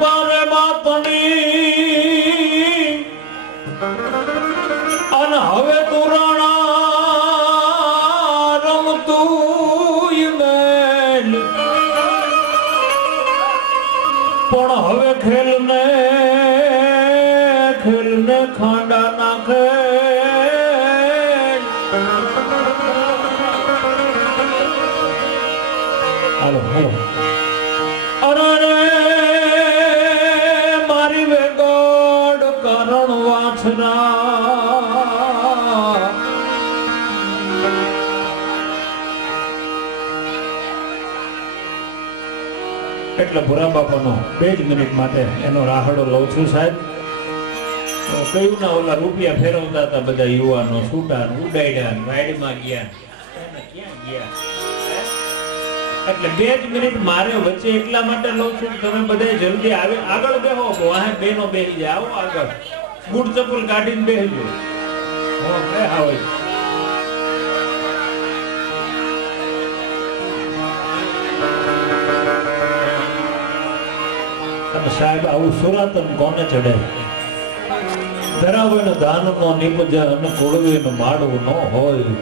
પારે માતની અને હવે તું રાણા રમતું મેલ પણ હવે ખેલને ખાંડા નાખે હાલો હાલો અરે મારી વેગડ કરણ વાછના એટલે ભુરા બાપાનો 2 મિનિટ માટે એનો રાહડો લઉં છું સાહેબ. કયું ના ઓલા રૂપિયા ફેરવતા હતા બધા યુવાનો છૂટા ઉડાડ્યા વાડીમાં ગયા ક્યાં ગયા એટલે 2 મિનિટ મારે વચ્ચે એટલા માટે લઉં છું તમે બધા જલ્દી આવે આગળ બેહો વાહે બેનો બેહી જાય આવો આગળ બૂટ ચપ્પલ કાઢીને બેહજો સાહેબ આવું સુરાતન કોને ચડે ધરાવેનો દાનનો નિપજ અને કોળવીનો માળવું ન હોય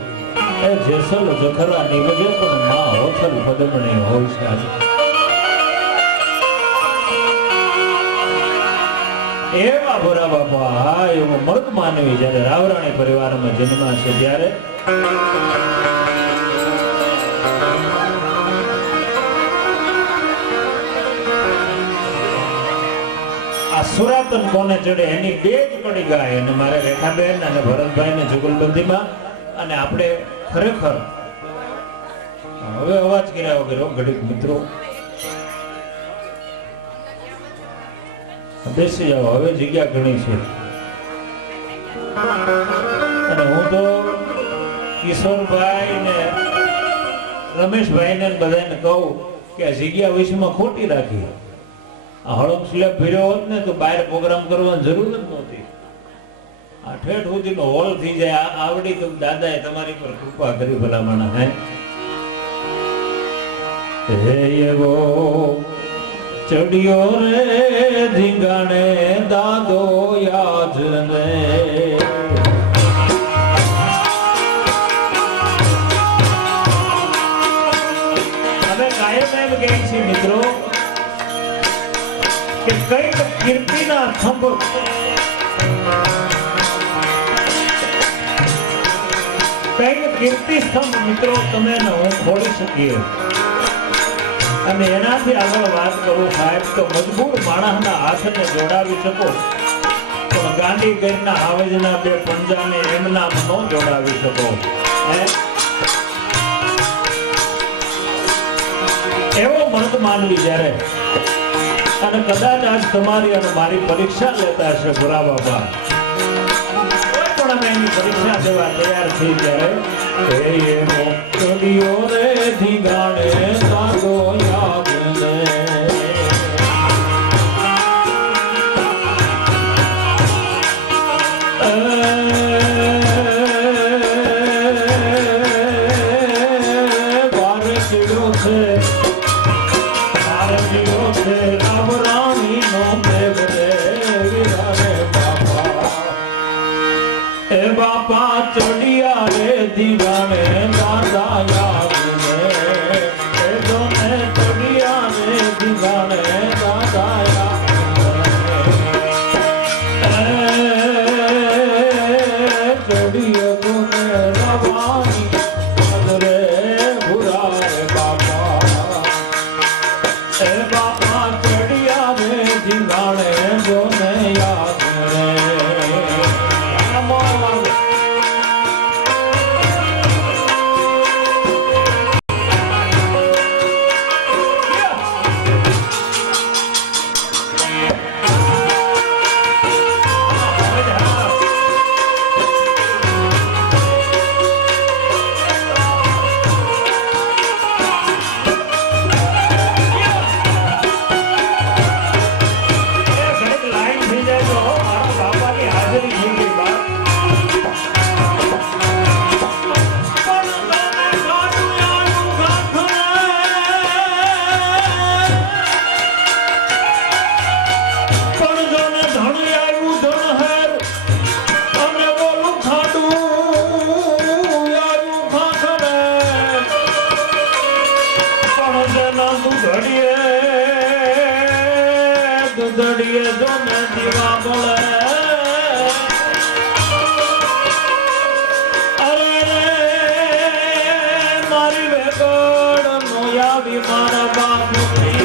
એ જેસલ જખરા નિપજે પણ માં હોથલ પદમણી હોય સાહેબ. એવા ભોરા બાપા હા એવો મર્દ માનવી જયારે રાવરાણી પરિવારમાં જન્મા છે ત્યારે સુરાતન કોને ચડે એની 2 જ કડી ગાય અને મારે રેખાબેન અને ભરતભાઈ ને જુગલબંધીમાં અને આપણે ખરેખર હવે અવાજ કર્યા વગર ઘડીક મિત્રો બેસી જાઓ હવે જગ્યા ઘણી છે અને હું તો કિશોરભાઈ ને રમેશભાઈ ને બધાને કહું કે આ જગ્યા વિશેમાં ખોટી રાખી હળમ સ્લેબ ફેર્યો હોત ને તો બહાર પ્રોગ્રામ કરવાની જરૂર જ નહોતી. આ ઠેઠ સુધીનો હોલ થઈ જાય આવડી તો દાદાએ તમારી પર કૃપા કરી ભલામણા હે એવો ચડિયો રે ધીંગાણે દાદો યાદ ને હવે કાયમ એમ કહે છે મિત્રો કે કઈક કીર્તિના સ્તંભ કઈક કીર્તિ સ્તંભ મિત્રો તમે હું ખોલી શકીએ અને એનાથી આગળ વાત કરું સાહેબ તો મજબૂર માણસના હાથને જોડાવી શકો પણ ગાંધી ગરના હાવજના 2 પંજાને એમના ન જોડાવી શકો એવો મર્દ માનવી જ્યારે અને કદાચ આજ તમારી અને મારી પરીક્ષા લેતા હશે ભુરા બાપા કોઈ પણ અમે એની પરીક્ષા દેવા તૈયાર થઈ ત્યારે એવો ચડિયો રે ધીંગાણે દાદો યાદ ને ચડિયા રે ધીંગાણે દાદા યાદ ને એ દોને ચડિયા દુધડીએ જોને દીવા મળે મારા બાપુની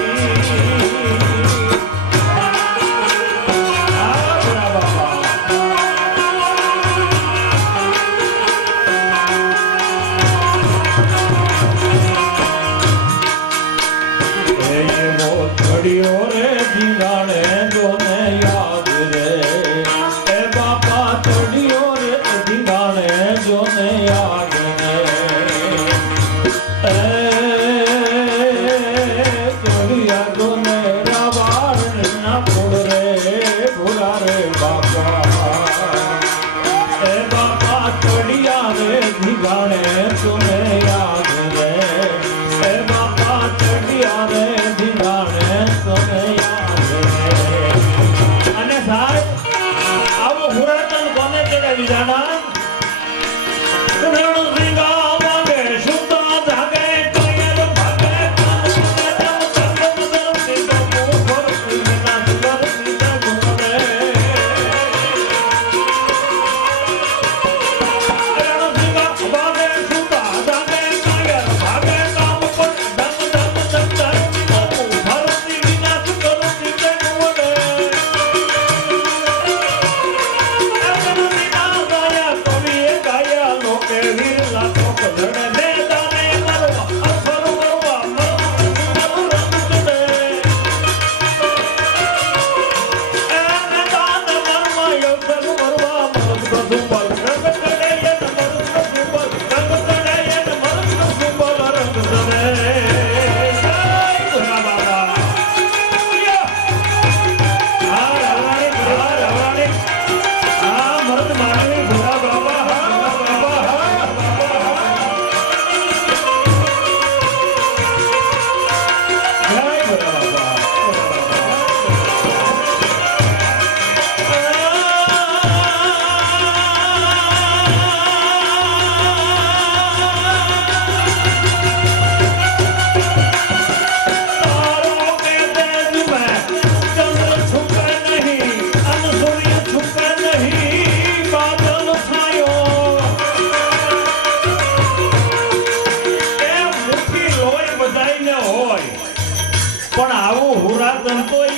ઘડીઓ રે જીગાણે જોને યાદ રે એ બાપા ચડીઓ રે જીગાણે જોને યાદ રે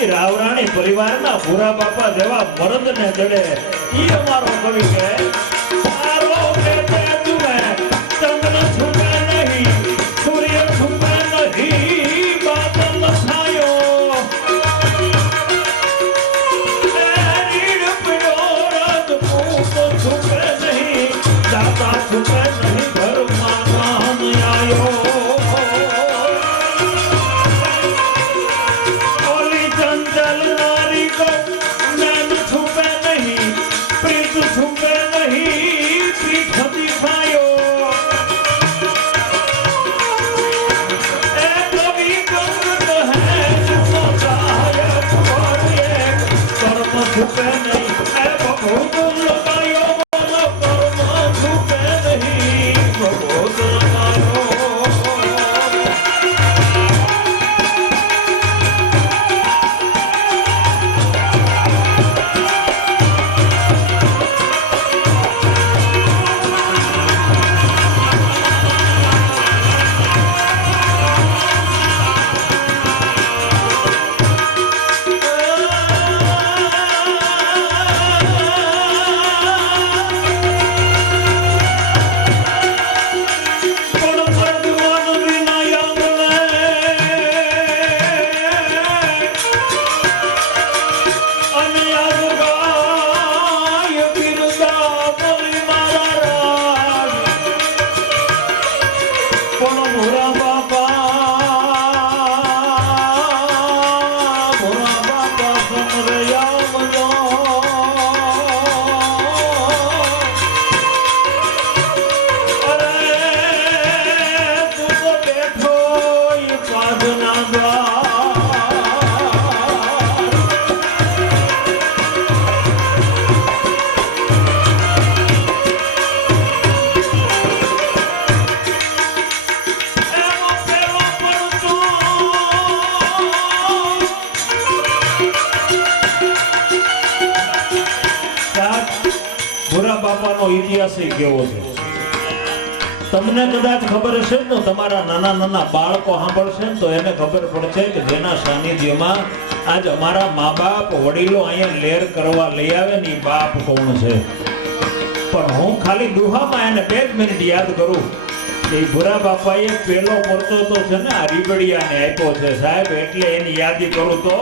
રાવરાણી પરિવારના ભૂરા બાપા જેવા મરદને જડે ઈ અમારો કવિ કે તારો પેટે તુમે ચંદ્ર છુપે નહીં સૂર્ય છુપે નહીં બાદલ છાયો નીડ પીડો રદ પૂત છુપે નહીં દાતા છુપે નહીં ઘરમાં કાન આયો બાપાનો ઇતિહાસ કેવો છે. તમને કદાચ ખબર હશે તો તમારા નાના નાના બાળકો સાંભળશે ને તો એને ખબર પડશે કે જેના સાનિધ્યમાં આજ અમારા મા બાપ વડીલો અહીંયા લેર કરવા લઈ આવે ને એ બાપ કોણ છે. પણ હું ખાલી દુહામાં એને 2 મિનિટ યાદ કરું કે ભૂરા બાપાએ પેલો પરચો તો છે ને આ રીબડિયાને આપ્યો છે સાહેબ, એટલે એની યાદી કરું તો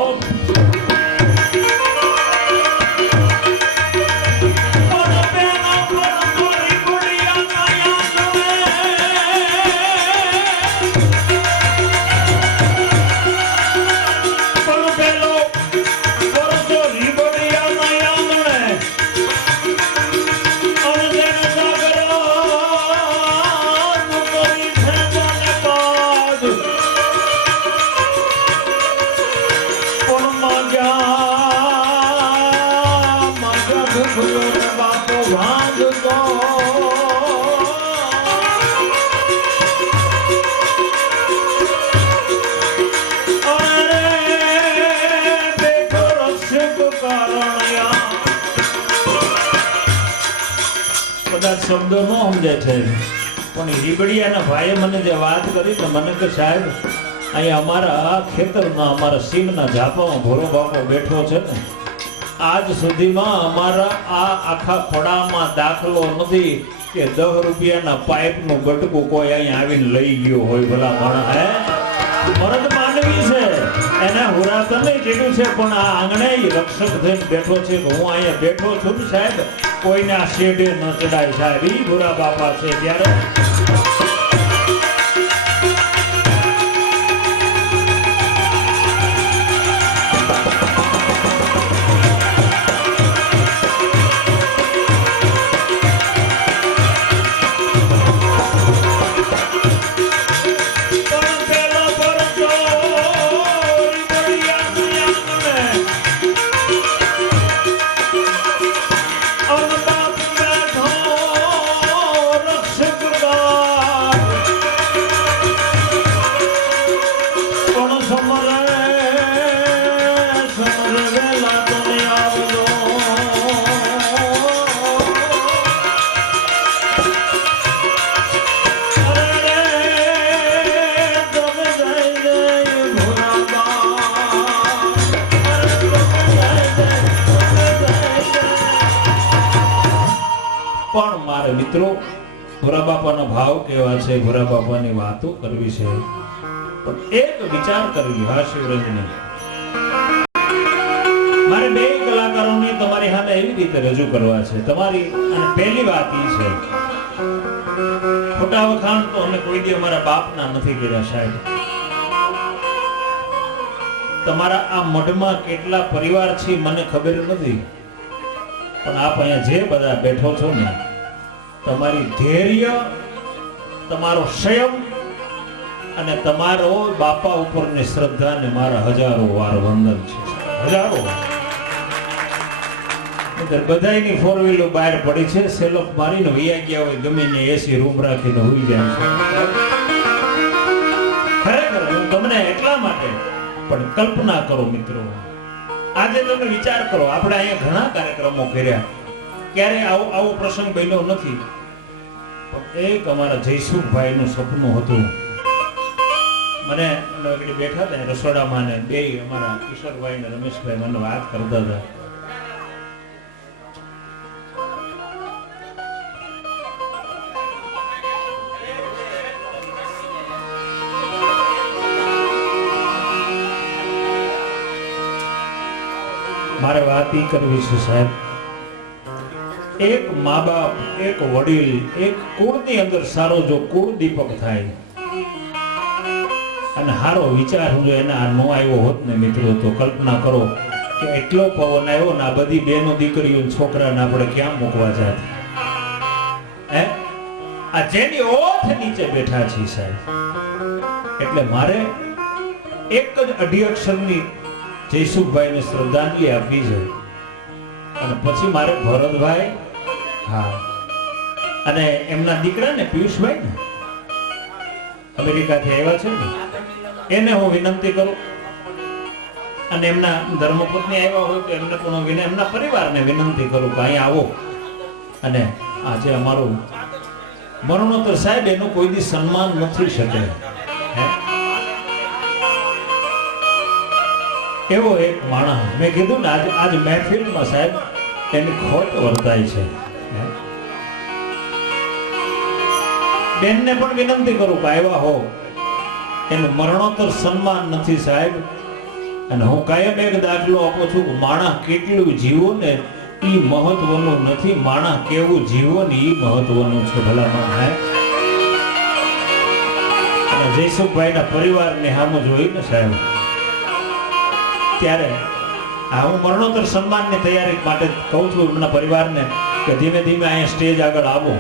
શબ્દો ન સમજાય છે. પણ રીબડિયાના ભાઈએ મને જે વાત કરી તો મને કે સાહેબ અહીંયા અમારા ખેતરના અમારા સીમના ઝાપામાં ભોરો બાપો બેઠો છે ને, આજ સુધીમાં અમારા આ આખા પડામાં દાખલો નથી કે 10 રૂપિયાના પાઇપનું ગટકું કોઈ અહીંયા આવીને લઈ ગયો હોય. ભલા માણસ હે મરદ માનવી છે એને હુરાતા નહીં કીધું છે, પણ આ આંગણે રક્ષક થઈને બેઠો છે કે હું અહીંયા બેઠો છું ને સાહેબ, કોઈને આ શેડે ન ચડાય સાહેબ. ઈ ભૂરા બાપા છે ત્યારે મિત્રો ભૂરા બાપાનો ભાવ કેવા છે, ભૂરા બાપાની વાતો કરવી છે, પણ એક વિચાર કરવી. હા શિવરંજની, મારે 2 કલાકારોને તમારી સામે એવી રીતે રજૂ કરવા છે. તમારી અને પહેલી વાત એ છે, ખોટા વખાણ તો અમે કોઈ દી અમારા બાપના નથી કર્યા સાહેબ. તમારા આ મઢમાં કેટલા પરિવાર છે મને ખબર નથી, પણ આપ અહીંયા જે બધા બેઠો છો ને, તમારી ધૈર્ય, તમારો સંયમ અને તમારો બાપા ઉપરની શ્રદ્ધાને મારા હજારો વાર વંદન છે. હજારો બધાની 4 વ્હીલો બહાર પડી છે, સેલોફ મારીને વૈયા ગયા હોય, ગમે ને એસી રૂમ રાખીને હોઈ જાય છે. ખરેખર હું તમને એટલા માટે પણ કલ્પના કરો મિત્રો, આજે તમે વિચાર કરો, આપણે અહીંયા ઘણા કાર્યક્રમો કર્યા, ક્યારે આવો પ્રસંગ બન્યો નથી, પણ એક અમારા જયસુખભાઈનું સપનું હતું. મને બેઠા હતા રસોડામાં ને 2 અમારા કિશોરભાઈ ને રમેશભાઈ મને વાત કરતા હતા. મારે વાત ઈ કરવી છે સાહેબ, એક મા બાપ, એક વડીલ, એક કુળની અંદર સારો જો કુળ દીપક થાય અને હારો વિચાર હું જો એને નો આવ્યો હોત ને મિત્રો, તો કલ્પના કરો કે એટલો પવન આવ્યો ને આ બધી બેનો દીકરીઓ છોકરાને આપણે ક્યાં મૂકવા જાત. હે આ જેની ઓઠ નીચે બેઠા છે સાહેબ, એટલે મારે એક જ 2 અક્ષરની જયસુખભાઈને શ્રદ્ધાંજલિ આપવી છે. અને પછી મારે ભરતભાઈ, હા, અને એમના દીકરા ને પિયુષભાઈ ને અમેરિકાથી આવ્યા છે ને, એને હું વિનંતી કરું, અને એમના ધર્મપત્ની આવ્યા હોય તો એમને પણ એમના પરિવારને વિનંતી કરું કે અહીંયા આવો અને આજે અમારું મરણોત્તર સાહેબ એનું કોઈ દી સન્માન નથી શકે. એવો એક માણસ મેં કીધું ને આજ મહેફિલમાં સાહેબ એની ખોટ વર્તાય છે. બેનને પણ વિનંતી કરું કે આવ્યા હો, એનું મરણોત્તર સન્માન નથી સાહેબ. અને હું કાયમ એક દાખલો આપું છું કે માણસ કેટલું જીવો ને ઈ મહત્વનું નથી, માણસ કેવું જીવો ને ઈ મહત્વનું છે. ભલા માણસ અને જયસુખભાઈના પરિવારને સામે જોઈને સાહેબ ત્યારે હું મરણોત્તર સન્માનની તૈયારી માટે કહું છું એમના પરિવારને કે ધીમે ધીમે અહીંયા સ્ટેજ આગળ આવો.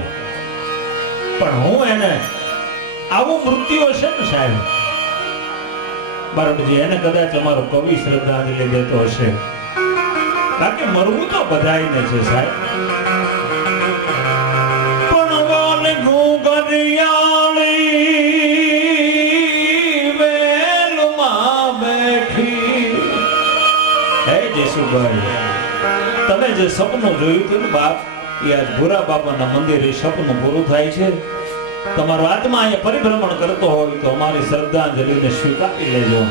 પણ હું એને આવું મૃત્યુ હશે ને સાહેબ બારોટજી, એને કદાચ અમારો કવિ શ્રદ્ધાંજલિ દેતો હશે. બાકી મરવું તો બધાયને છે સાહેબ. પણ વાલ ઘૂંઘરિયાળી વેલમાં બેઠી. હે જયસુખભાઈ, તમે જે સપનું જોયું હતું ને બાપ, એ આજ ભૂરા બાપાના મંદિરે સપનું પૂરું થાય છે. તમારો આત્મા અહીંયા પરિભ્રમણ કરતો હોય તો અમારી શ્રદ્ધાંજલિને સ્વીકારી લેજો.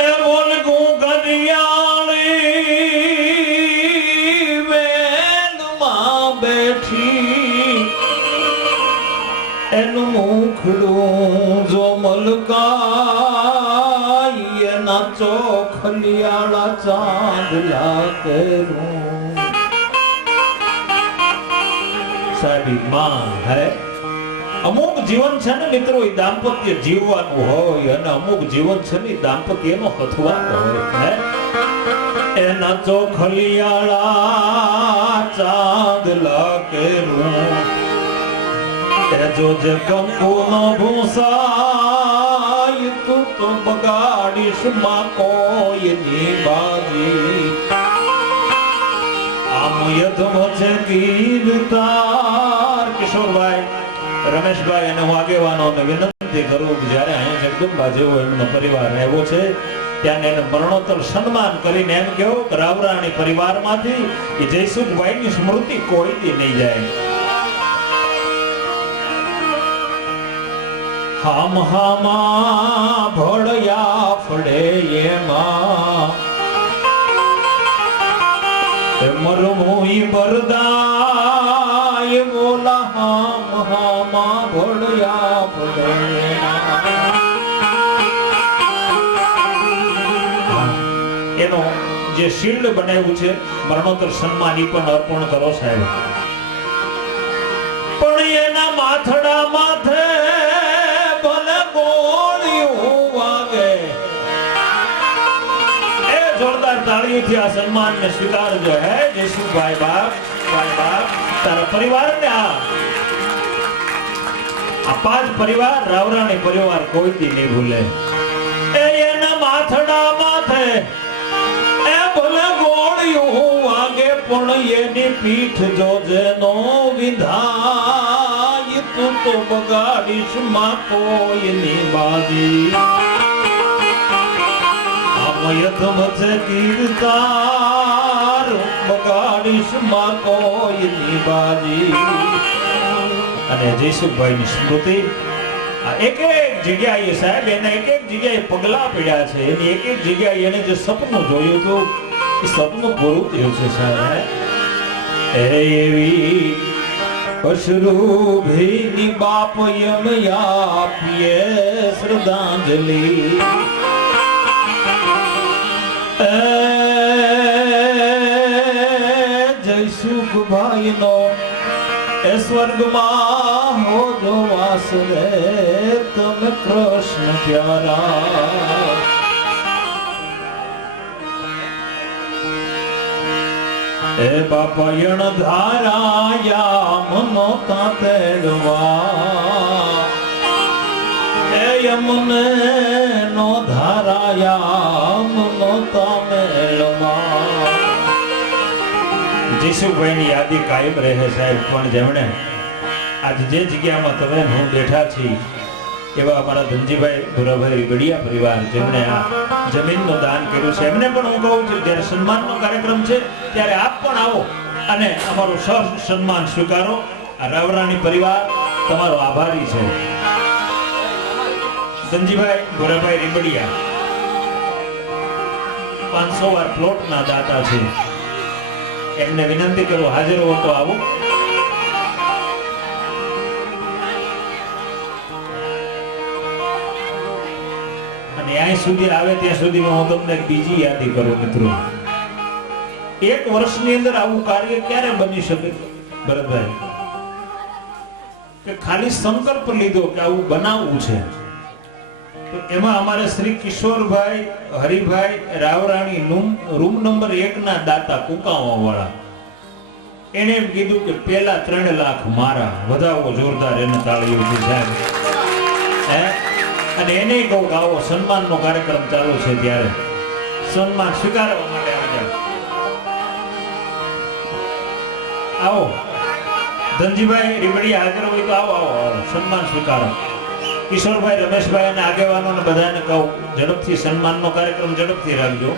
એ બોલ ઘૂંઘરિયાળી વેલમાં બેઠી, એનું મુખડું જો મલકાય, એના ચોખલિયાળા ચાંદલા કરું. સાહેબ માં હે અમુક જીવન છે ને મિત્રો, એ દાંપત્ય જીવવાનું હોય અને અમુક જીવન છે ને દાંપત્યનો હથવાનો હોય. એના ચોખલિયાળા ચાંદલા કેરું, એ જો જે કંકુનો ભૂસાય, તું તો બગાડીશ માં કોઈની બાજી. આમ યધમો છે કીર્તાર. કિશોરભાઈ, રમેશભાઈ અને હું આગેવાનોને વિનંતી કરું કે જ્યારે અહીંયા જગદંબા જેવો એમનો પરિવાર આવ્યો છે ત્યાં એને મરણોત્તર સન્માન કરીને એમ કેવું કે રાવરાણી પરિવારમાંથી એ જયસુખભાઈની સ્મૃતિ કોઈ દી નહીં જાય. હામ હામા ભળયા ફળે એમાં મરમુઈ બરદાય બોલા. હામ હામા ભળયા ફળે. એનો જે શિલ્ડ બનાવ્યું છે મરણોત્તર સન્માન ઈ પણ અર્પણ કરો સાહેબ. પણ એના માથડા માથે ભલે ગોળીઓ વાગે. એ જોરદાર તાળીઓથી આ સન્માનને સ્વીકારજો. હે જયસુખભાઈ બાપ, ભાઈ બાપ, તારા પરિવારને આ 5 પરિવાર રાવરાણી પરિવાર કોઈ દી નહીં ભૂલે. એના માથડા માથે એ ભલે ગોળીઓ વાગે, પણ એની પીઠ જોજે નો વિંધાય, તું તો બગાડીશ માં કોઈની બાજી. આમયતમ છે કીર્તાર, બગાડીશ માં કોઈની બાજી. અને જયસુખભાઈની સ્મૃતિ એક એક જગ્યાએ સાહેબ એને એક એક જગ્યાએ પગલા પડ્યા છે. એની એક એક જગ્યાએ એને જે સપનું જોયું હતું એ સપનું પૂરું થયું છે સાહેબ. એવી અશ્રુભીની બાપ યમ આપીએ શ્રદ્ધાંજલિ. જયસુખભાઈ નો એ સ્વર્ગમાં હો જો વાસ રે, તમે કૃષ્ણ પ્યારા. એ બાપા યણ ધારાયા મનો તાતેડવા, એ યમને નો ધારાયા મનો તામેળવા. જયસુખભાઈની યાદી કાયમ રહે સાહેબ. પણ જેમણે આજ જે જગ્યામાં તમે હું બેઠા છીએ એવા અમારા ધનજીભાઈ ભુરાભાઈ ગડિયા પરિવાર જેમણે આ જમીનનું દાન કર્યું છે, એમને પણ હું કહું છું જ્યારે સન્માનનો કાર્યક્રમ છે ત્યારે આપ પણ આવો. અને અમારું સન્માન સ્વીકારો. આ રાવરાણી પરિવાર તમારો આભારી છે. ધનજીભાઈ ભોરાભાઈ રીબડિયા 500 વાર પ્લોટના દાતા છે. એમને વિનંતી કરું હાજર હો તો આવો. અને અહીં સુધી આવે ત્યાં સુધીમાં હું તમને બીજી યાદી કરું મિત્રો. એક વર્ષની અંદર આવું કાર્ય ક્યારે બની શકે ભરતભાઈ કે ખાલી સંકલ્પ લીધો કે આવું બનાવવું છે. તો એમાં અમારે શ્રી કિશોરભાઈ હરિભાઈ રાવરાણી રૂમ નંબર 1 ના દાતા કુકાવા વાળા એને એમ કીધું કે પેલા 3 લાખ મારા. વધાવો જોરદાર એને તાળીઓથી સાહેબ. અને એને કહું કે આવો સન્માનનો કાર્યક્રમ ચાલુ છે ત્યારે સન્માન સ્વીકારવા માટે આવી જાઓ. આવો ધનજીભાઈ રીબડિયા હાજર હોય તો આવો આવો આવો સન્માન સ્વીકારો. કિશોરભાઈ રમેશભાઈ અને આગેવાનોને બધાને કહું ઝડપથી સન્માનનો કાર્યક્રમ ઝડપથી રાખજો.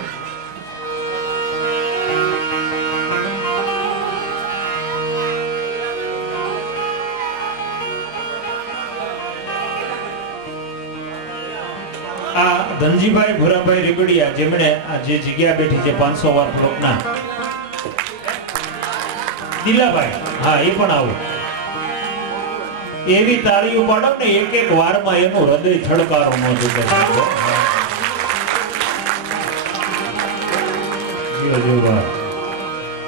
આ ધનજીભાઈ ભોરાભાઈ રીબડિયા જેમણે આ જે જગ્યા બેઠી છે 500 વાર પ્લોટના દિલાભાઈ, હા એ પણ આવો. એવી તાળીઓ પાડો ને એક એક વારમાં એનું હૃદય છડકારો ન ચૂકે.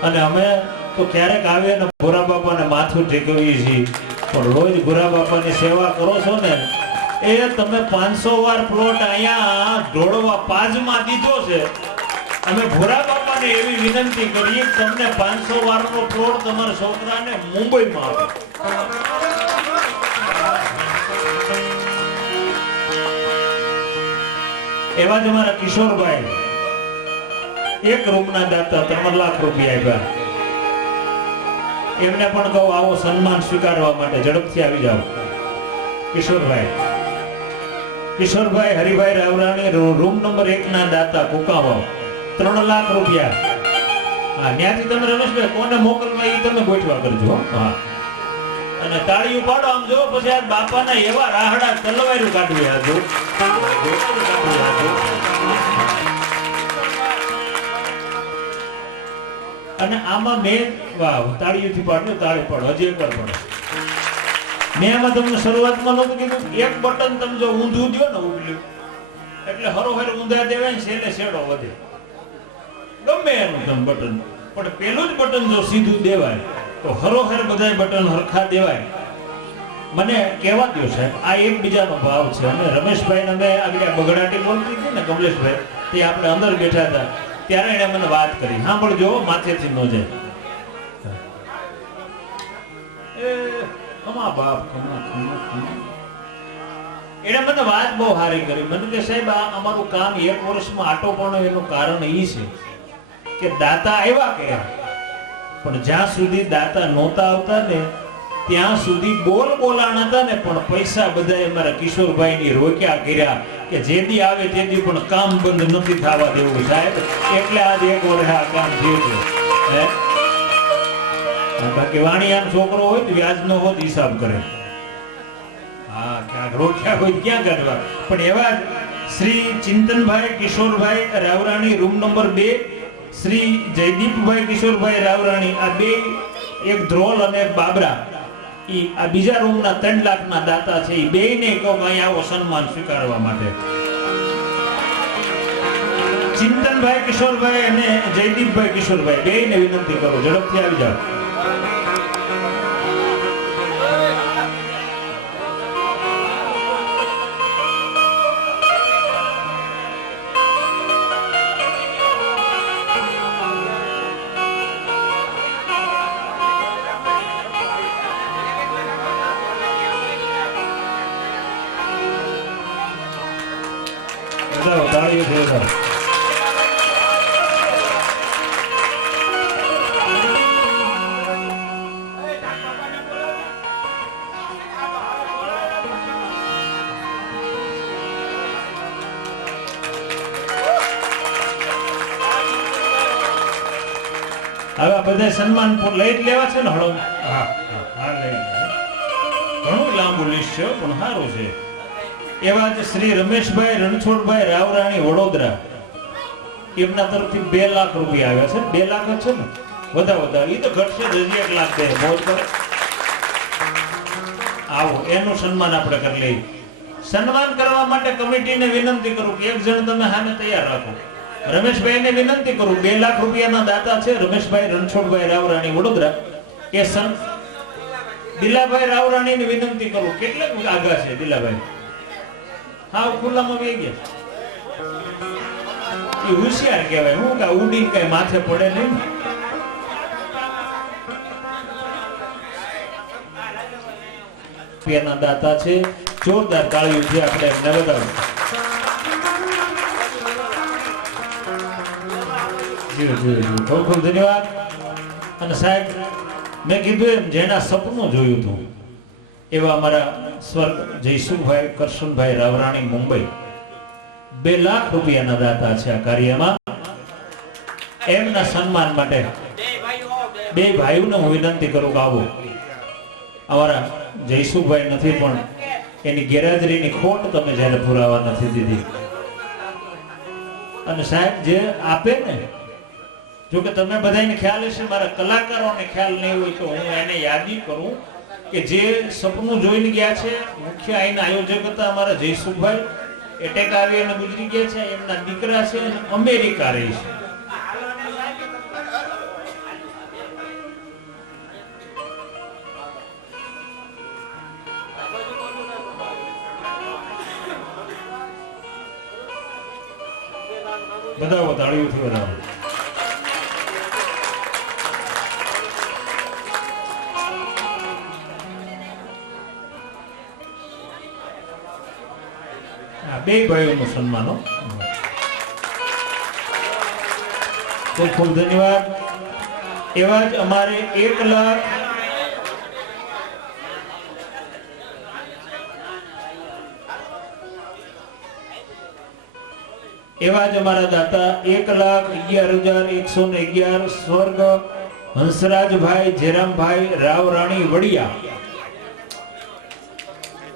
અને અમે તો ક્યારેક આવીએ ને ભોરા બાપાને માથું ટેકવીએ છીએ, પણ રોજ ભોરા બાપાની સેવા કરો છો ને એ તમે 500 વાર પ્લોટ અહીંયા ઢોળવા પાજમાં દીધો છે. અમે ભોરા બાપાને એવી વિનંતી કરીએ કે તમને 500 વારનો પ્લોટ તમારા છોકરાને મુંબઈમાં આપો. એવા જ અમારા કિશોરભાઈ એક રૂમના દાતા 3 લાખ રૂપિયા આપ્યા. એમને પણ કહું આવો સન્માન સ્વીકારવા માટે ઝડપથી આવી જાઓ. કિશોરભાઈ હરિભાઈ રાવરાણી રૂમ નંબર 1 ના દાતા કુકાવા 3 લાખ રૂપિયા. હા, ત્યાંથી તમે રમેશભાઈ કોને મોકલવા એ તમે ગોઠવા કરજો. હા, અને તાળીઓ પાડો આમ જો. પછી આ બાપાના એવા રાહડા તલવારું કાઢવી હાજો. અને આમાં મેં વાહ તાળીઓથી પાડો, તાળી પાડો, હજી એકવાર પાડો. મેં આમાં તમને શરૂઆતમાં નહોતું કીધું એક બટન તમે જો ઊંધું દો ને ઉગલ્યું એટલે હરોહર ઊંધા દેવાય ને છેલ્લે શેડો વધે. ગમે એનું તમે બટન, પણ પેલું જ બટન જો સીધું દેવાય તો હરોહર બધાય બટન હરખા દેવાય. મને કહેવા દો સાહેબ, આ એકબીજાનો ભાવ છે. અને રમેશભાઈ અમે આગળ બગડાટી બોલતી હતી ને કમલેશભાઈ, તે આપણે અંદર બેઠા હતા ત્યારે એને મને વાત કરી. સાંભળજો, માથેથી ન જાય. ખમા બાપ ખમા ખમા ખમા. એને મને વાત બહુ સારી કરી. મને કે સાહેબ આ અમારું કામ 1 વર્ષમાં આટો પણ એનું કારણ એ છે કે દાતા આવ્યા કર્યા, પણ જ્યાં સુધી દાતા નહોતા આવતા ને ત્યાં સુધી બોલાણ હતા ને, પણ પૈસા બધા અમારા કિશોરભાઈ ની રોક્યા કર્યા કે જેદી આવે તેદી પણ કામ બંધ નથી થવા દેવું સાહેબ. એટલે આજ 1 વર્ષ આ કામ થયું છે. બાકી વાણિયાનો છોકરો હોય તો વ્યાજ નો હોત હિસાબ કરે. હા, ક્યાંક રોક્યા હોય ક્યાં કાઢવા. પણ એવા શ્રી ચિંતનભાઈ કિશોરભાઈ રાવરાણી રૂમ નંબર 2, શ્રી જયદીપભાઈ કિશોરભાઈ રાવરાણી, આ બે, એક ધ્રોલ અને એક બાબરા, ઈ આ બીજા રૂમના 3 લાખના દાતા છે. એ બેયને કહું અહીંયા આવો સન્માન સ્વીકારવા માટે. ચિંતનભાઈ કિશોરભાઈ અને જયદીપભાઈ કિશોરભાઈ બેયને વિનંતી કરું ઝડપથી આવી જાઓ. તાળીઓ જોરદાર. હવે આ બધા સન્માન લઈ જ લેવા છે ને હળો? હા લઈ લે. ઘણું લાંબુ લિસ્ટ છે પણ સારું છે. એવા જ શ્રી રમેશભાઈ રણછોડભાઈ રાવરાણી વડોદરા, એમના તરફથી 2 લાખ રૂપિયા આવ્યા છે. 2 લાખ જ છે ને, વધારે એ તો ઘટશે જ, હજી 1 લાખ દે મોજ કરે. આવો એનું સન્માન આપણે કરી લઈએ. સન્માન કરવા માટે કમિટીને વિનંતી કરું કે એક જણ તમે સામે તૈયાર રાખો. રમેશભાઈને વિનંતી કરું, 2 લાખ રૂપિયાના દાતા છે રમેશભાઈ રણછોડભાઈ રાવરાણી વડોદરા. એ દિલાભાઈ રાવરાણીને વિનંતી કરું. કેટલાક આગા છે દિલાભાઈ? હા ખુલ્લામાં વે ગયા. એ હોશિયાર કહેવાય. હું કા ઉડીને કઈ માથે પડે નહીં. રૂપિયાના દાતા છે. જોરદાર તાળીઓથી આપણે એમને વધાવો. ખૂબ ખૂબ ધન્યવાદ. અને સાહેબ મેં કીધું એમ જેના સપનું જોયું હતું એવા અમારા સ્વર્ગ જયસુખભાઈ કરશનભાઈ રાવરાણી મુંબઈ 2 લાખ રૂપિયાના દાતા છે આ કાર્યમાં. એમના સન્માન માટે 2 ભાઈઓને હું વિનંતી કરું કે આવો. અમારા જયસુખભાઈ નથી પણ એની ગેરહાજરીની ખોટ તમે જ્યારે પુરાવા નથી દીધી. અને સાહેબ જે આપે ને, જો કે તમે બધાને ખ્યાલ હશે, મારા કલાકારોને ખ્યાલ નહીં હોય તો હું એને યાદી કરું કે જે સપનું જોઈને ગયા છે. મુખ્ય આઈના આયોજક હતા અમારા જયસુખભાઈ, એટેક આવી અને ગુજરી ગયા છે. એમના દીકરા છે અમેરિકા રહી છે. વધાવો તાળીઓથી વધાવો. બે ભાઈઓનું સન્માનો. ખૂબ ખૂબ ધન્યવાદ. એવા જ અમારે 1 લાખ એવા જ અમારા દાતા 1,11,111 સ્વર્ગ હંસરાજભાઈ જેરામભાઈ રાવરાણી વડિયા.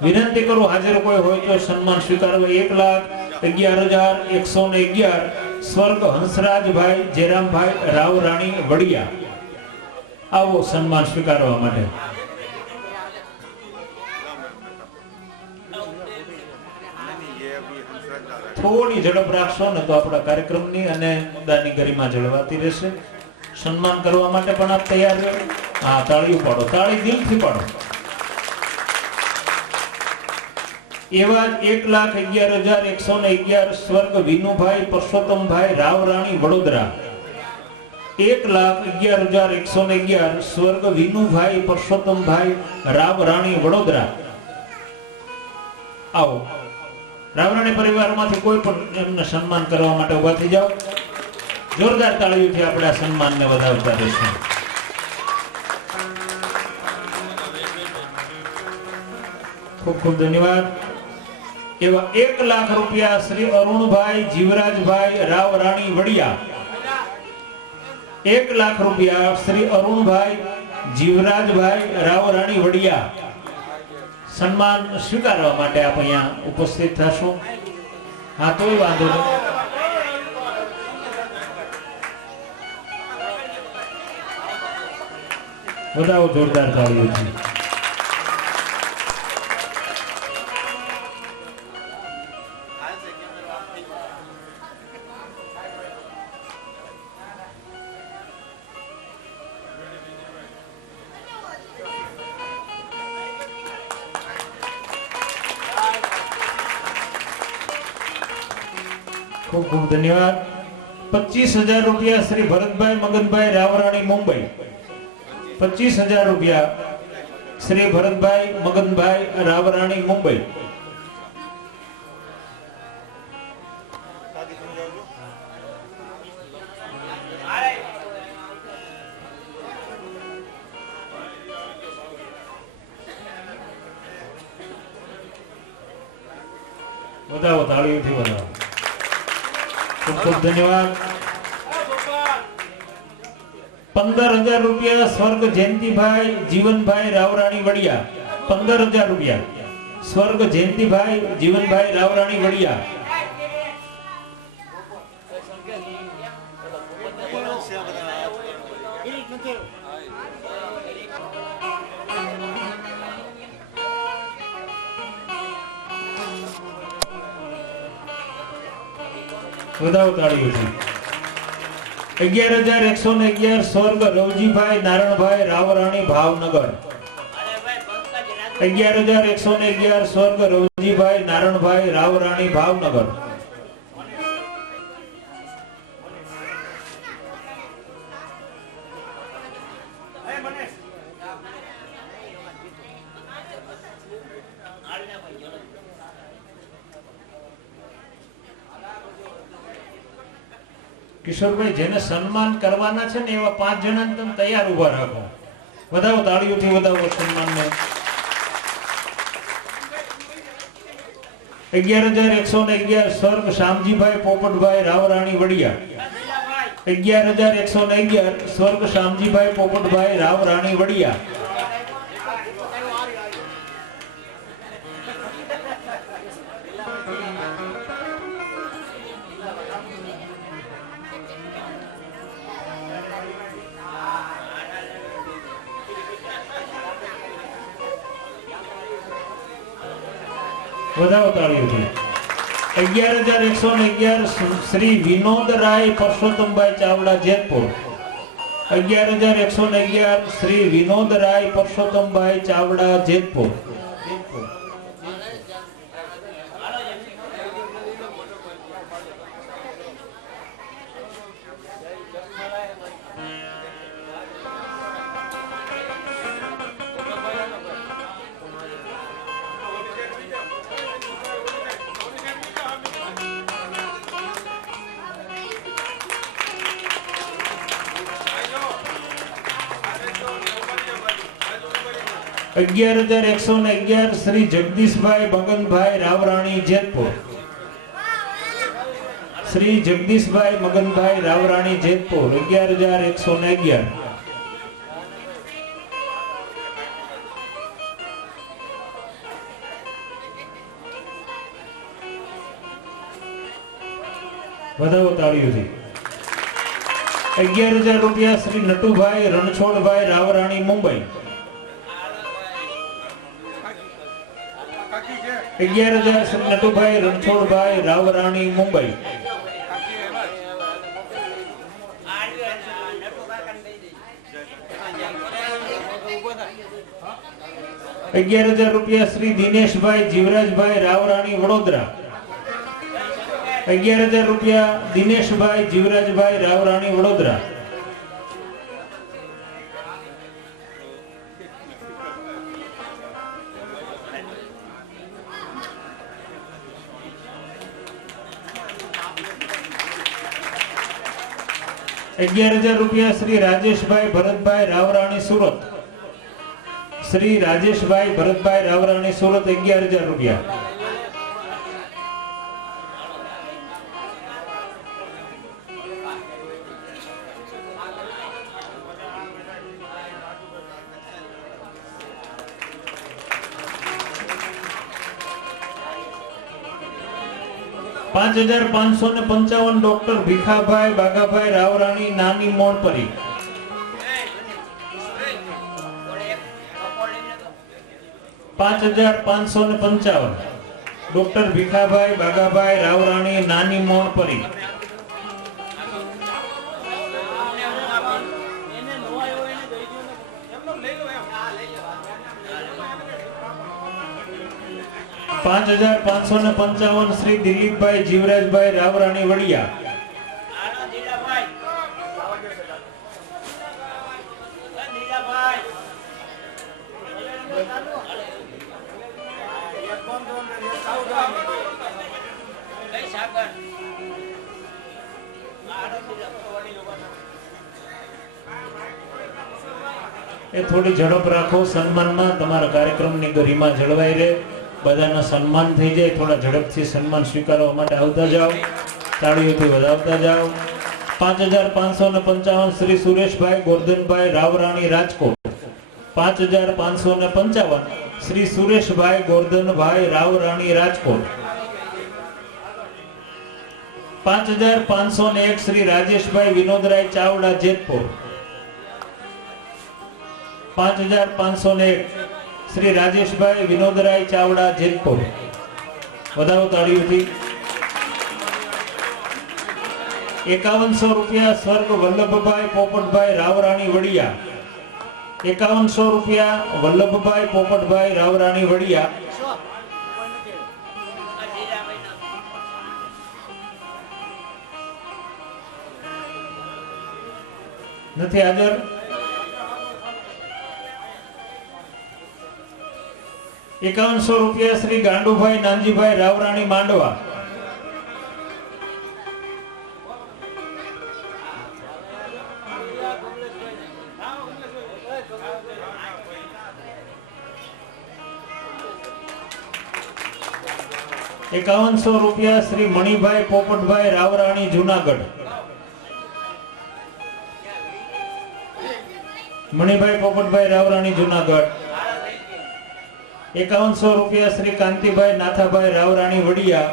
વિનંતી કરું હાજર કોઈ હોય તો સન્માન સ્વીકારવા. 1,11,111 સ્વર્ગ હંસરાજભાઈ જેરામભાઈ રાવરાણી વડિયા. આવો સન્માન સ્વીકારવા માટે. થોડી ઝડપ રાખશો ને તો આપણા કાર્યક્રમની અને મુદ્દાની ગરિમા જળવાતી રહેશે. સન્માન કરવા માટે પણ આપ તૈયાર રહો. હા તાળીઓ પાડો, તાળી દિલથી પાડો. એવા 1,11,111 સ્વર્ગ વિનુભાઈ પરસોત્તમભાઈ રાવરાણી વડોદરા. 1,11,111 સ્વર્ગ વિનુભાઈ પરસોત્તમભાઈ રાવરાણી વડોદરા. આવો રાવરાણી પરિવારમાંથી કોઈ પણ એમને સન્માન કરવા માટે ઉભા થઈ જાઓ. જોરદાર તાળીઓથી આપણે આ સન્માનને વધાવતા રહીશું. ખૂબ ખૂબ ધન્યવાદ. એવા 1 લાખ રૂપિયા શ્રી અરુણભાઈ જીવરાજભાઈ રાવરાણી વડિયા. 1 લાખ રૂપિયા શ્રી અરુણભાઈ જીવરાજભાઈ રાવરાણી વડિયા. સન્માન સ્વીકારવા માટે આપ અહીંયા ઉપસ્થિત થશો. હા તોય વાંધો નહીં. વધાવો જોરદાર તાળીઓથી. ખૂબ ખૂબ ધન્યવાદ. 25,000 રૂપિયા શ્રી ભરતભાઈ મગનભાઈ રાવરાણી મુંબઈ. 25,000 રૂપિયા શ્રી ભરતભાઈ મગનભાઈ રાવરાણી મુંબઈ. વધાવો તાળીઓથી વધાવો. ખૂબ ખૂબ ધન્યવાદ. 15,000 રૂપિયા સ્વર્ગ જયંતિભાઈ જીવનભાઈ રાવરાણી વડિયા. 15,000 રૂપિયા સ્વર્ગ જયંતિભાઈ જીવનભાઈ રાવરાણી વડિયા. વધાવો તાળીઓથી. 11,111 સ્વર્ગ રવજીભાઈ નારણભાઈ રાવરાણી ભાવનગર. 11,111 સ્વર્ગ રવજીભાઈ નારણભાઈ રાવરાણી ભાવનગર. કિશોરભાઈ જેને સન્માન કરવાના છે ને એવા 5 જણાને તમે તૈયાર ઉભા રાખો. વધાવો તાળીઓથી વધાવો સન્માનને. 11,111 સ્વર્ગ શામજીભાઈ પોપટભાઈ રાવરાણી વડિયા. 11,111 સ્વર્ગ શામજીભાઈ પોપટભાઈ રાવરાણી વડિયા. વધાવો તાળીઓથી. 11,111 શ્રી વિનોદ રાય પરસોત્તમભાઈ ચાવડા જેતપુર. 11,111 શ્રી વિનોદ રાય પરસોત્તમભાઈ ચાવડા જેતપુર. અગિયાર 11,111 શ્રી જગદીશભાઈ મગનભાઈ રાવરાણી જેતપુર. શ્રી જગદીશભાઈ મગનભાઈ રાવરાણી જેતપુર. 11,111. વધાવો તાળીઓથી. 11,000 રૂપિયા શ્રી નટુભાઈ રણછોડભાઈ રાવરાણી મુંબઈ. 11,000 શ્રી નટુભાઈ રણછોડભાઈ રાવરાણી મુંબઈ. 11,000 રૂપિયા શ્રી દિનેશભાઈ જીવરાજભાઈ રાવરાણી વડોદરા. 11,000 રૂપિયા દિનેશભાઈ જીવરાજભાઈ રાવરાણી વડોદરા. ₹11,000 શ્રી રાજેશભાઈ ભરતભાઈ રાવરાણી સુરત. શ્રી રાજેશભાઈ ભરતભાઈ રાવરાણી સુરત. 11,000 રૂપિયા. ₹5,555 ડોક્ટર ભીખાભાઈ બાગાભાઈ રાવરાણી નાની મોણપરી. 5,555 ડોક્ટર ભીખાભાઈ બાગાભાઈ રાવરાણી નાની મોણપરી. ₹5,555 શ્રી દિલીપભાઈ જીવરાજભાઈ રાવરાણી વડિયા. 5,000 થોડી ઝડપ રાખો સન્માનમાં. તમારા કાર્યક્રમની ગરિમા જળવાઈ રહે, બધાના સન્માન થઈ જાય. થોડા ઝડપથી સન્માન સ્વીકારવા માટે આવતા જાઓ, તાળીઓથી વધાવતા જાઓ. 5555 શ્રી સુરેશભાઈ ગોરધનભાઈ રાવરાણી રાજકોટ. 5555 શ્રી સુરેશભાઈ ગોરધનભાઈ રાવરાણી રાજકોટ. 5501 શ્રી રાજેશભાઈ વિનોદરાય ચાવડા જેતપુર. 5501 શ્રી રાજેશભાઈ વિનોદરાય ચાવડા જેતપુર. વધાવો તાળીઓથી. 5100 રૂપિયા સ્વર્ગ વલ્લભભાઈ પોપટભાઈ રાવરાણી વડિયા. 5100 રૂપિયા વલ્લભભાઈ પોપટભાઈ રાવરાણી વડિયા. નથી હાજર. ₹5100 શ્રી ગાંડુભાઈ નાનજીભાઈ રાવરાણી માંડવા. 5100 રૂપિયા શ્રી મણિભાઈ પોપટભાઈ રાવરાણી જુનાગઢ. મણિભાઈ પોપટભાઈ રાવરાણી જુનાગઢ. 5100 રૂપિયા શ્રી કાંતિભાઈ નાથાભાઈ રાવરાણી વડિયા.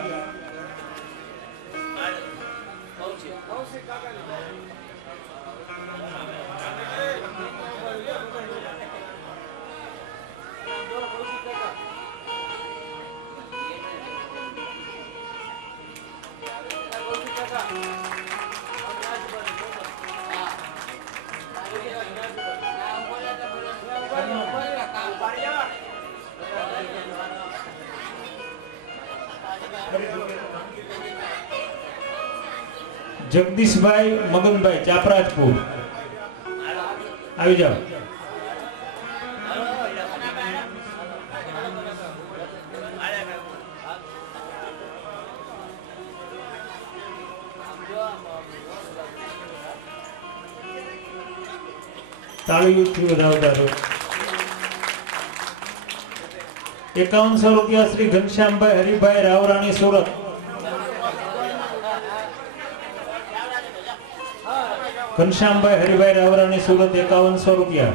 જગદીશભાઈ મગનભાઈ ચાપરાજપુર આવી જાઓ. તાળીઓથી વધાવતા રહો. 5100 રૂપિયા શ્રી ઘનશ્યામભાઈ હરિભાઈ રાવરાણી સુરત. ઘનશ્યામભાઈ હરિભાઈ રાવરાણી સુરત 5100 રૂપિયા.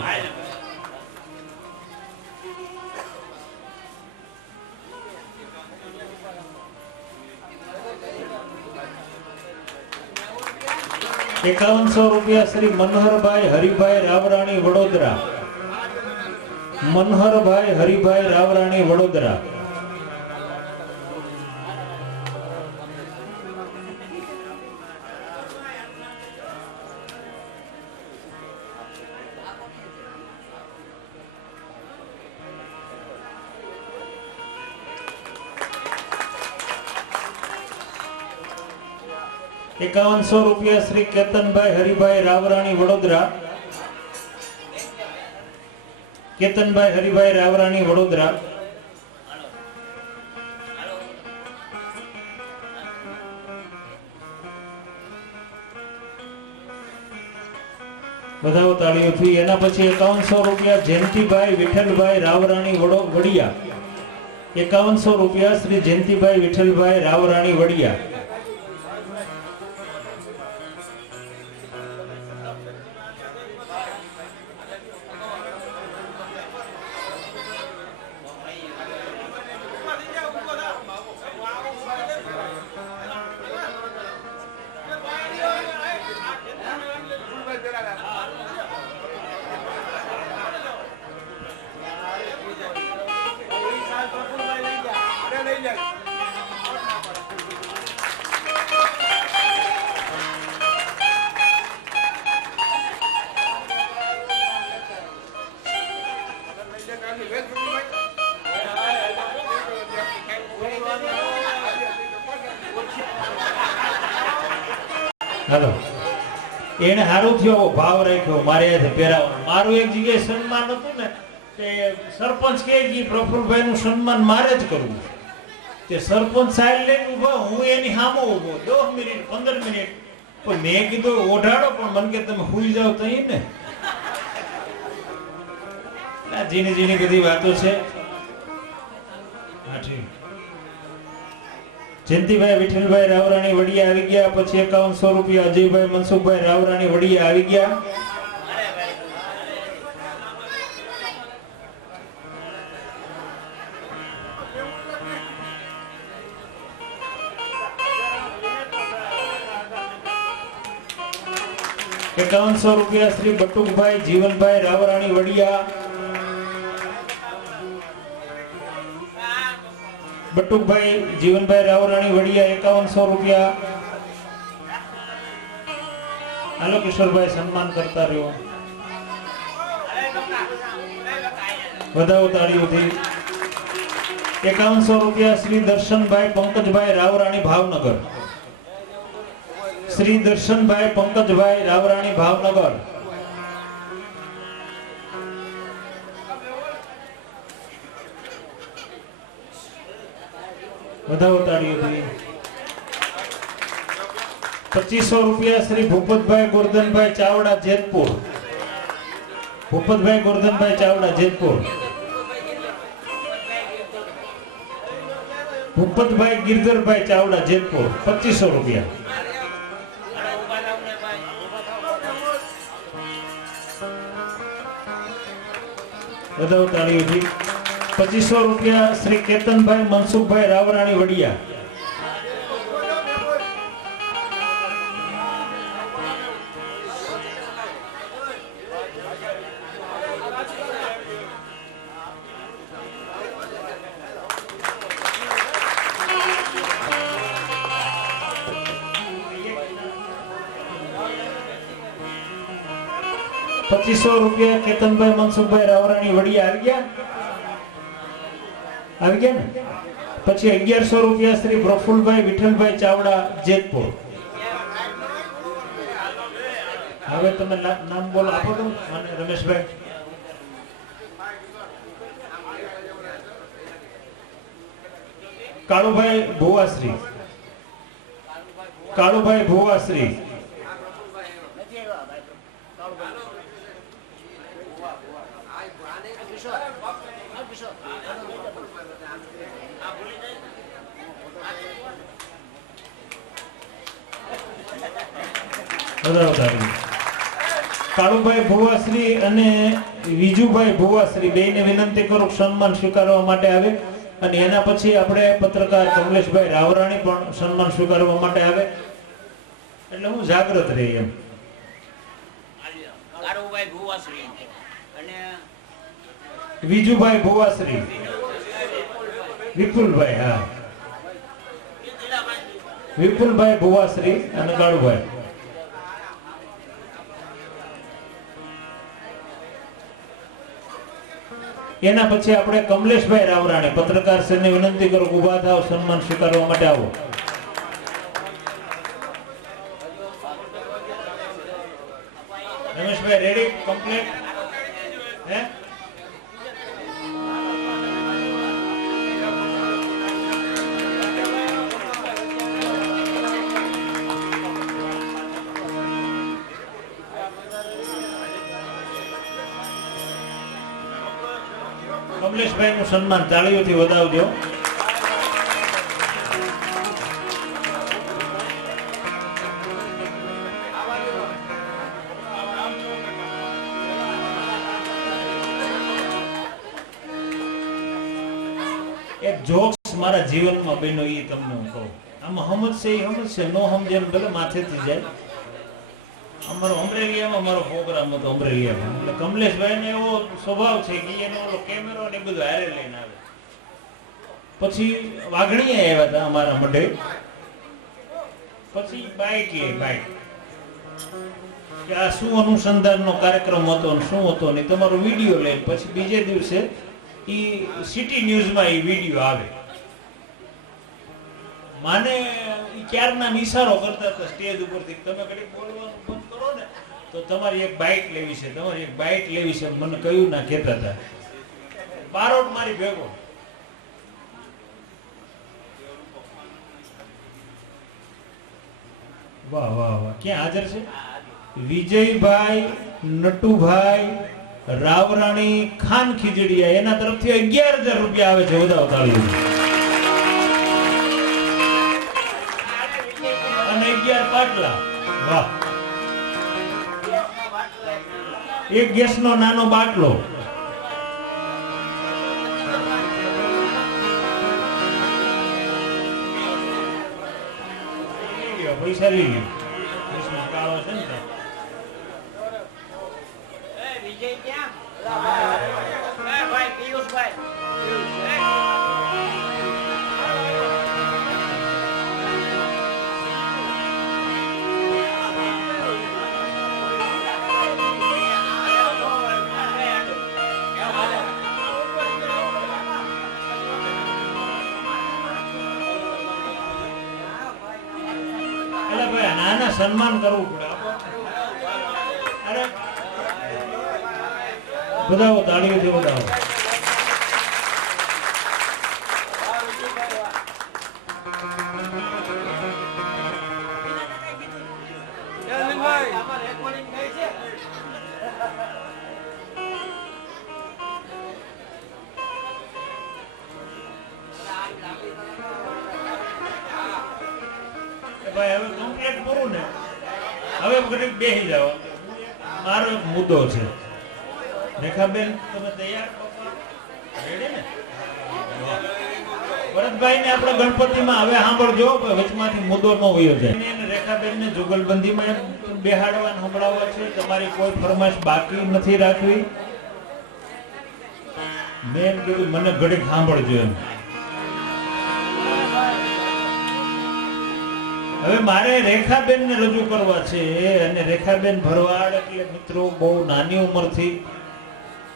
₹5100 શ્રી મનહરભાઈ હરિભાઈ રાવરાણી વડોદરા. મનહરભાઈ હરિભાઈ રાવરાણી વડોદરા. ₹5100 શ્રી કેતનભાઈ હરિભાઈ રાવરાણી વડોદરા. કેતનભાઈ હરિભાઈ રાવરાણી વડોદરા. બધાઓ તાળીઓથી. એના પછી ₹5100 જયંતિભાઈ વિઠ્ઠલભાઈ રાવરાણી વડિયા. ₹5100 શ્રી જયંતિભાઈ વિઠ્ઠલભાઈ રાવરાણી વડિયા. હેલો. એને સારું થયો ભાવ રાખ્યો મારે પહેરાવવાનો. મારું એક જગ્યાએ સન્માન હતું ને કે સરપંચ કે પ્રફુલભાઈ નું સન્માન મારે જ કરવું. તે સરપંચ સાહેબ લઈને ઉભા, હું એની સામે ઉભો 10 મિનિટ 15 મિનિટ. પણ મેં કીધું ઓઢાડો, પણ મને કે તમે સુઈ જાઓ તઈ ને. જીની જીની બધી વાતો છે. જયંતિભાઈ વિઠ્ઠલભાઈ રાવરાણી વડિયા આવી ગયા. પછી 5100 રૂપિયા અજયભાઈ મનસુખભાઈ રાવરાણી વડિયા આવી ગયા. ₹5100 શ્રી બટુકભાઈ જીવનભાઈ રાવરાણી વડિયા. બટુકભાઈ જીવનભાઈ રાવરાણી વડિયા ₹5100. હાલો કિશોરભાઈ સન્માન કરતા રહ્યો. વધાવો તાળીઓથી. ₹5100 શ્રી દર્શનભાઈ પંકજભાઈ રાવરાણી ભાવનગર. શ્રી દર્શનભાઈ પંકજભાઈ રાવરાણી ભાવનગર. વધાવો તાળીઓથી. ₹2500 શ્રી ભૂપતભાઈ ગોરધનભાઈ ચાવડા જેતપુર. ભૂપતભાઈ ગોરધનભાઈ ચાવડા જેતપુર. ભૂપતભાઈ ગિરધરભાઈ ચાવડા જેતપુર ₹2500. વધાવો તાળીઓથી. ₹2500 શ્રી કેતનભાઈ મનસુખભાઈ રાવરાણી વડિયા. ₹2500 કેતનભાઈ મનસુખભાઈ રાવરાણી વડિયા આવી ગયા. આવી ગયા ને. પછી ₹1100 શ્રી પ્રફુલભાઈ વિઠ્ઠલભાઈ ચાવડા જેતપુર. હવે તમે નામ બોલો આપો તો મને રમેશભાઈ. કાળુભાઈ ભુવાશ્રી. કાળુભાઈ ભુવાશ્રી. કાળુભાઈ ભુવાશ્રી અને વિજુભાઈ ભુવાશ્રી બેયને વિનંતી કરું સન્માન સ્વીકારવા માટે આવે. અને એના પછી આપણે પત્રકાર કમલેશભાઈ રાવરાણી પણ સન્માન સ્વીકારવા માટે આવે. એટલે હું જાગૃત રહી એમ. કાળુભાઈ ભુવાશ્રી અને વિજુભાઈ ભુવાશ્રી. વિપુલભાઈ. હા, વિપુલભાઈ ભુવાશ્રી અને કાળુભાઈ. એના પછી આપણે કમલેશભાઈ રાવરાણી પત્રકાર શ્રીને વિનંતી કરું ઉભા થાવ સન્માન સ્વીકારવા માટે આવો. રમેશભાઈ રેડી કમ્પ્લીટ હે? કમલેશભાઈ નું સન્માન તાળીઓથી વધાવજો. એક જોક્સ મારા જીવનમાં બન્યો એ તમને હું કહું. આમાં સમજશે એ સમજશે, નો સમજે ભલે માથેથી જાય. અમારો અમરેલીયામાં મારો પ્રોગ્રામ હતો અમરેલીયામાં. એટલે કમલેશભાઈ ને એવો સ્વભાવ છે કે એનો ઓલો કેમેરો ને બધું હારે લઈને આવે. પછી વાઘણીએ આવ્યા હતા અમારા મઢે. પછી બાઇક લે બાઇક કે આ શું અનુસંધાનનો કાર્યક્રમ હતો ને શું હતો ને તમારો વિડીયો લે. પછી બીજે દિવસે ઈ સિટી ન્યૂઝમાં એ વિડીયો આવે. માને ક્યારના નિશારો કરતા હતા સ્ટેજ ઉપરથી તમે કદી બોલવાનું બંધ કરો ને તો તમારી એક બાઇક લેવી છે, તમારી એક બાઇક લેવી છે. મને કયું ના કહેતા હતા. બારોટ મારી ભેગો. વાહ વાહ વાહ. ક્યાં હાજર છે? વિજયભાઈ નટુભાઈ રાવરાણી ખાન ખીજડીયા. એના તરફથી ₹11,000 આવે છે. વધાવો તાળીઓ. બાટલા. વાહ. એક ગેસનો નાનો બાટલો. પૈસા લઈ લ્યો. ગેસનો કાળો છે ને ત્યાં. એ વિજય ક્યાં? એ ભાઈ પિયુષભાઈ. એટલે ભાઈ નાના સન્માન કરવું પડે. અરે બધાઓ તાળીઓથી વધાવો. ભાઈ હવે કમ્પ્લીટ પૂરું ને, હવે ઘડીક બેસી જાઓ. મારો એક મુદ્દો છે. રેખાબેન તમે તૈયાર? રેડી ને? ભરતભાઈ ને આપણે ગણપતિમાં હવે સાંભળજો, વચમાંથી મુદ્દો ન વયો જાય. એને રેખાબેન ને જુગલબંધીમાં બેહાડવા સંભળાવવા છે. તમારી કોઈ ફરમાઈશ બાકી નથી રાખવી. મેં કીધું મને ઘડીક સાંભળજો એમ. હવે મારે રેખાબેન ને રજૂ કરવા છે, અને રેખાબેન ભરવાડ એટલે મિત્રો બહુ નાની ઉંમરથી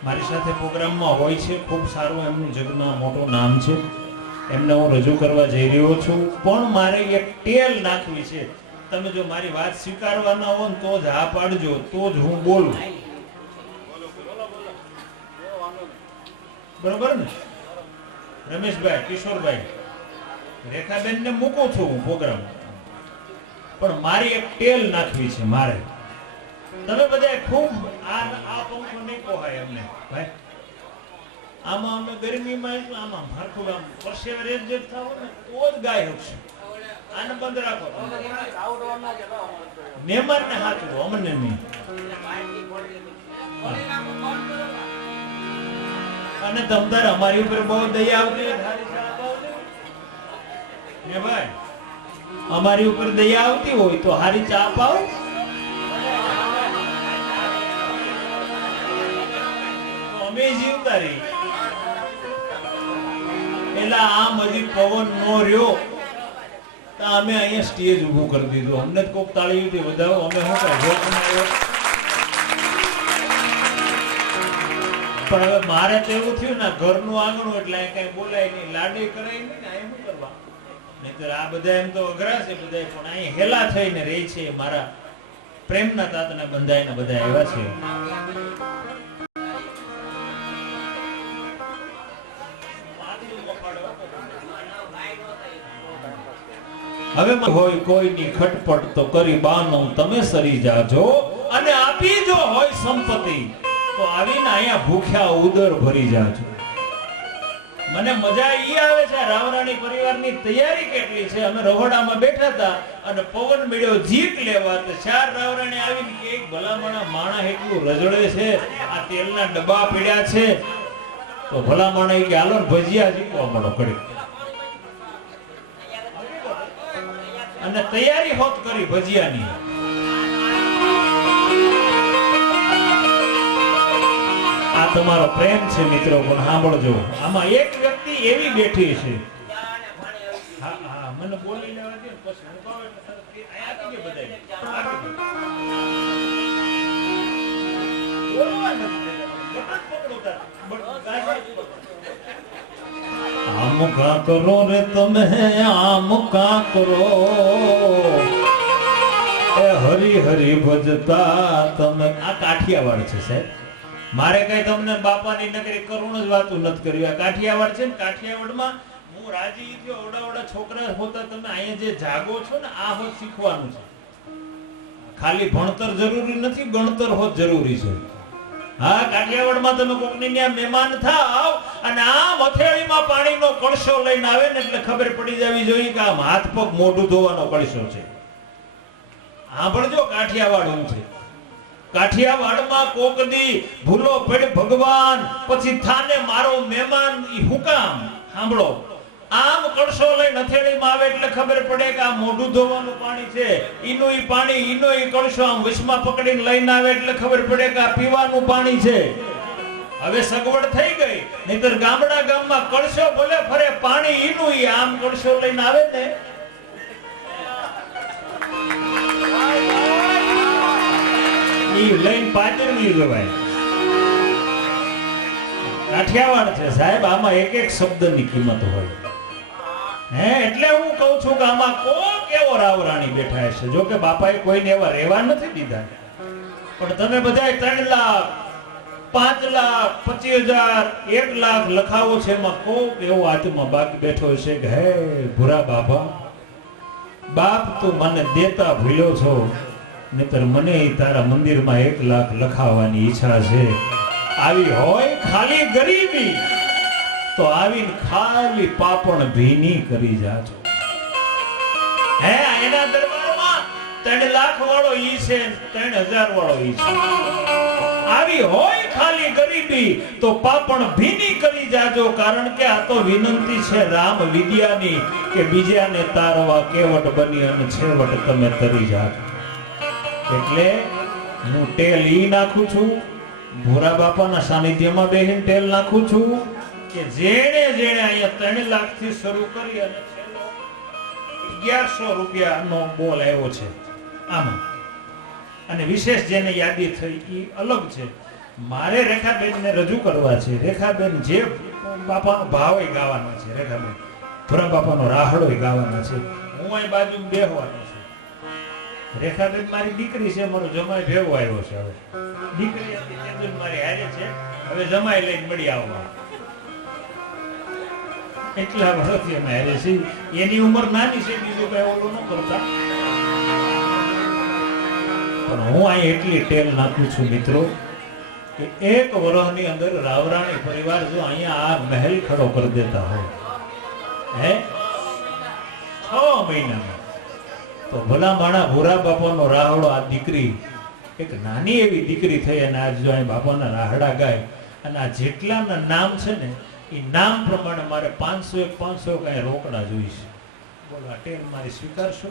મારી સાથે પ્રોગ્રામમાં હોય છે. ખૂબ સારું એમનું જગમાં મોટું નામ છે. એમને હું રજૂ કરવા જઈ રહ્યો છું. પણ મારે એક ટેલ નાખવી છે. તમે જો મારી વાત સ્વીકારવાના હો ને તો જ હા પાડજો, તો જ હું બોલું. બરોબર ને રમેશભાઈ, કિશોરભાઈ? રેખાબેન ને મૂકું છું હું પ્રોગ્રામ, પણ મારી એક ટેલ નાખવી છે મારે. તમે બધા ખૂબ આ પંખો નહીં પોહાય અમને ભાઈ. આમાં અમે ગરમીમાં આમાં મારખું આમ પરસેવે રેજ થાવ ને તો જ ગાય શકશું. આને બંધ રાખો. મહેમાનને હાચવો, અમને નહીં. અને તમતાર અમારી ઉપર બહુ દયા આવતી ને ભાઈ. અમારી ઉપર દયા આવતી હોય તો હારી ચા પાવ. અમે જીવતા રહી. એલા આમ હજી પવન નો રહ્યો તો અમે અહીંયા સ્ટેજ ઊભું કરી દીધું. અમને જ કોક તાળીઓથી વધાવો. અમે શું કહે પણ હવે મારે તો એવું થયું ને, ઘરનું આંગણું એટલે કઈ બોલાય નહીં, લાડી કરાય નહીં ને. અહીં શું કરવા? નહીતર આ બધા એમ તો અઘરા છે બધા, પણ અહીં હેલા થઈને રહે છે. મારા પ્રેમના તાતને બંધાઈને બધા એવા છે. હવે હોય કોઈની ખટપટ તો કરી બાનો તમે સરી જાજો, અને આપી જો હોય સંપત્તિ તો આવીને અહીંયા ભૂખ્યા ઉદર ભરી જાજો. મને મજા ઈ આવે છે રાવરાણી પરિવારની તૈયારી કેટલી છે. અમે રહોડામાં બેઠા હતા અને પવન મળ્યો જીક લેવા, તો ચાર રાવરાણી આવીને કે એક ભલામણા માણા એટલું રજળે છે, આ તેલના ડબ્બા પીડ્યા છે, તો ભલામણા કે હાલો ને ભજીયા જીકવા મળો કડી. અને તૈયારી હોત કરી ભજીયાની. આ તમારો પ્રેમ છે મિત્રો, પણ સાંભળજો. આમાં એક વ્યક્તિ એવી બેઠી છે. હા હા, મને બોલી લેવા દે પછી હું કહું એટલે આપી દે બધાય. બોલવા નથી બટન પકડો તાર. આમ કા કરો રે તમે, આમ કા કરો એ હરી હરી ભજતા તમે. આ કાઠિયાવાડ છે સાહેબ. મારે કઈ તમને બાપાની નગરી કરુણ જ વાતું નથી કર્યું. આ કાઠિયાવાડ છે ને, કાઠિયાવાડમાં હું રાજી થયો. ઓડા છોકરા હોતા તમે અહીંયા જે જાગો છો ને, આ હોત શીખવાનું છે. ખાલી ભણતર જરૂરી નથી, ગણતર હોત જરૂરી છે. હા, કાઠિયાવાડમાં તમે કોકની ત્યાં મહેમાન થાવ અને આમ હથેળીમાં પાણીનો કળશો લઈને આવે ને એટલે ખબર પડી જવી જોઈએ કે આમ હાથ પગ મોઢું ધોવાનો કળશો છે. સાંભળજો કાઠિયાવાડ હું છે. કાઠિયાવાડમાં કોક દી ભૂલો પડ ભગવાન પછી થાને મારો મહેમાન ઈ હુકામ સાંભળો. આમ કળશો લઈને હથેળીમાં આવે એટલે ખબર પડે કે આ મોઢું ધોવાનું પાણી છે. ઈનું ઈ પાણી ઈનો ઈ કળશો આમ વશમાં પકડીને લઈને આવે એટલે ખબર પડે કે આ પીવાનું પાણી છે. હવે સગવડ થઈ ગઈ. નહીતર ગામડા ગામમાં કળશો ભલે ફરે પાણી ઈનું ઈ આમ કળશો લઈને આવે ને ઈ લઈને પાદર ની જવાય. કાઠિયાવાડ છે સાહેબ, આમાં એક એક શબ્દની કિંમત હોય. એટલે હું કહું છું કે આમાં કોક એવો રાવરાણી બેઠા છે. જો કે બાપાએ કોઈને એવા રહેવા નથી દીધા, પણ તમે બધા 3 લાખ 5 લાખ 25,000 1 લાખ લખાવો છે. એમાં કોક એવો આત્મા બાકી બેઠો છે કે હે ભૂરા બાપા, બાપ તું મને દેતા ભૂલ્યો છો, નહીતર મને તારા મંદિરમાં 1 લાખ લખાવવાની ઈચ્છા છે. આવી હોય ખાલી ગરીબી તો આવીને ખાલી પાપણ ભીની કરી જાજો. હે એના દરબારમાં 3 લાખ વાળો ઈ છે, 3,000 વાળો ઈ છે. આવી હોય ખાલી ગરીબી તો પાપણ ભીની કરી જાજો. કારણ કે આ તો વિનંતી છે રામ વિદ્યાની કે બીજાને તારવા કેવટ બની અને છેવટ તમે તરી જાજો. એટલે હું ટેલ ઈ નાખું છું, ભૂરા બાપાના સાનિધ્યમાં બેહીને ટેલ નાખું છું કે જેણે જેણે અહીંયા 3 લાખ થી શરૂ કરી અને છેલ્લો 1100 રૂપિયાનો બોલ આવ્યો છે આમાં, અને વિશેષ જેને યાદી થઈ એ અલગ છે. મારે રેખાબેનને રજૂ કરવા છે. રેખાબેન જે બાપાનો ભાવ ગાવાનો છે, રેખાબેન ભૂરા બાપાનો રાહડો ગાવાના છે. હું અહીં બાજુ બેહવાનો છું. રેખાબેન મારી દીકરી છે, મારો જમાઈ ભેગો આવ્યો છે. હવે દીકરી હતી તે મારી હારે છે, હવે જમાઈ લઈને મળી આવવા. એટલા વર્ષથી અમે હારે છીએ. એની ઉંમર નાની છે, બીજું કઈ ઓલું ન કરતા. પણ હું અહીં એટલી ટેલ નાખું છું મિત્રો કે 1 વર્ષની અંદર રાવરાણી પરિવાર જો અહીંયા આ મહેલ ખડો કરી દેતા હોય 6 મહિનામાં, તો ભલા માણા ભૂરા બાપાનો રાહડો આ દીકરી એક નાની એવી દીકરી થઈ અને આજ જો અહીં બાપાના રાહડા ગાય અને આ જેટલાના નામ છે ને એ નામ પ્રમાણે મારે 500 કઈ રોકડા જોઈશે. બોલો આ ટેલ મારી સ્વીકારશો?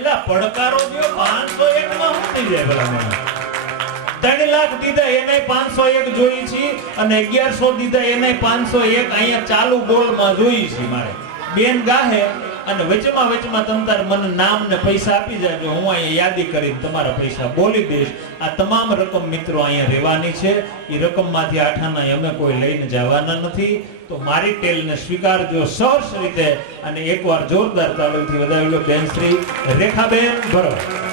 એલા પડકારો જો 501 માં શું થઈ જાય ભલા માણા? 3 લાખ દીધા એને 501 જોઈ છે અને 1100 દીધા એને 501 અહીંયા ચાલુ બોલમાં જોઈ છે. મારે બેન ગાહે અને વચમાં તમતાર મને નામ ને પૈસા આપી જાજો, હું અહીંયા યાદી કરી તમારા પૈસા બોલી દઈશ. આ તમામ રકમ મિત્રો અહીંયા રહેવાની છે. એ રકમમાંથી આઠાના અમે કોઈ લઈને જવાના નથી. તો મારી ટેલને સ્વીકારજો સહર્ષ રીતે અને એકવાર જોરદાર તાળીઓથી વધાવી લો બેન શ્રી રેખાબેન ભરવાડ.